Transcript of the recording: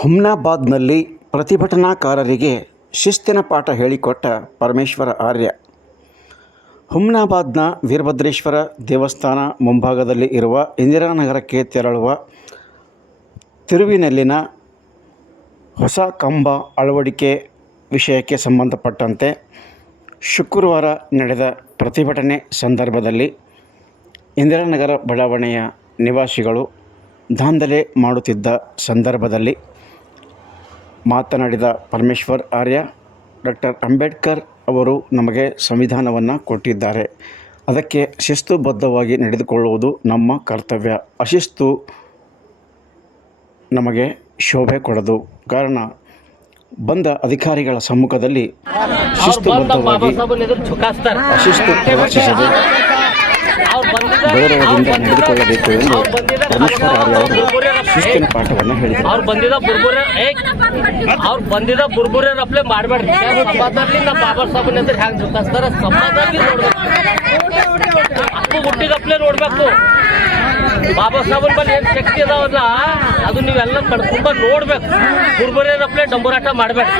ಹುಮ್ನಾಬಾದ್ನಲ್ಲಿ ಪ್ರತಿಭಟನಾಕಾರರಿಗೆ ಶಿಸ್ತಿನ ಪಾಠ ಹೇಳಿಕೊಟ್ಟ ಪರಮೇಶ್ವರ ಆರ್ಯ. ಹುಮ್ನಾಬಾದ್ನ ವೀರಭದ್ರೇಶ್ವರ ದೇವಸ್ಥಾನ ಮುಂಭಾಗದಲ್ಲಿ ಇರುವ ಇಂದಿರಾನಗರಕ್ಕೆ ತೆರಳುವ ತಿರುವಿನಲ್ಲಿನ ಹೊಸ ಕಂಬ ಅಳವಡಿಕೆ ವಿಷಯಕ್ಕೆ ಸಂಬಂಧಪಟ್ಟಂತೆ ಶುಕ್ರವಾರ ನಡೆದ ಪ್ರತಿಭಟನೆ ಸಂದರ್ಭದಲ್ಲಿ ಇಂದಿರಾನಗರ ಬಡಾವಣೆಯ ನಿವಾಸಿಗಳು ದಾಂಧಲೆ ಮಾಡುತ್ತಿದ್ದ ಸಂದರ್ಭದಲ್ಲಿ ಮಾತನಾಡಿದ ಪರಮೇಶ್ವರ್ ಆರ್ಯ, ಡಾಕ್ಟರ್ ಅಂಬೇಡ್ಕರ್ ಅವರು ನಮಗೆ ಸಂವಿಧಾನವನ್ನು ಕೊಟ್ಟಿದ್ದಾರೆ. ಅದಕ್ಕೆ ಶಿಸ್ತುಬದ್ಧವಾಗಿ ನಡೆದುಕೊಳ್ಳುವುದು ನಮ್ಮ ಕರ್ತವ್ಯ. ಅಶಿಸ್ತು ನಮಗೆ ಶೋಭೆ ಕೊಡದು. ಕಾರಣ ಬಂದ ಅಧಿಕಾರಿಗಳ ಸಮ್ಮುಖದಲ್ಲಿ ಶಿಸ್ತುಬದ್ಧವಾಗಿ ಅಶಿಸ್ತು ಪ್ರದರ್ಶಿಸದೆ ಗೌರವದಿಂದ ನಡೆದುಕೊಳ್ಳಬೇಕು ಎಂದು ಪರಮೇಶ್ವರ ಆರ್ಯ ಅವರು ಶಿಸ್ತಿನ ಪಾಠವನ್ನು ಹೇಳಿದರು. ಅವ್ರು ಬಂದಿದ ಬುರ್ಬುರ್ಯರು ಅಪ್ಲೈ ಮಾಡಬೇಡ್ರಿ. ಸಮಾಜದಲ್ಲಿ ನಮ್ಮ ಬಾಬಾ ಸಾಹೇಬನ ಹೆಸರು ಹ್ಯಾಂಗ್ ಜುಕಾಸ್ತಾರ, ಸಮಾಜದಲ್ಲಿ ನೋಡ್ಬೇಕು, ಅಪ್ಪು ಹುಟ್ಟಿದ ಅಪ್ಲೈ ನೋಡ್ಬೇಕು. ಬಾಬಾ ಸಾಹೇಬನ ಬಳಿ ಏನ್ ಶಕ್ತಿ ಅದಾವಲ್ಲ ಅದು ನೀವೆಲ್ಲ ಕಣ್ತುಂಬ ನೋಡ್ಬೇಕು. ಬುರ್ಬುರ್ಯರ ಅಪ್ಲೈ ಡಂಬರಾಟ ಮಾಡ್ಬೇಕು.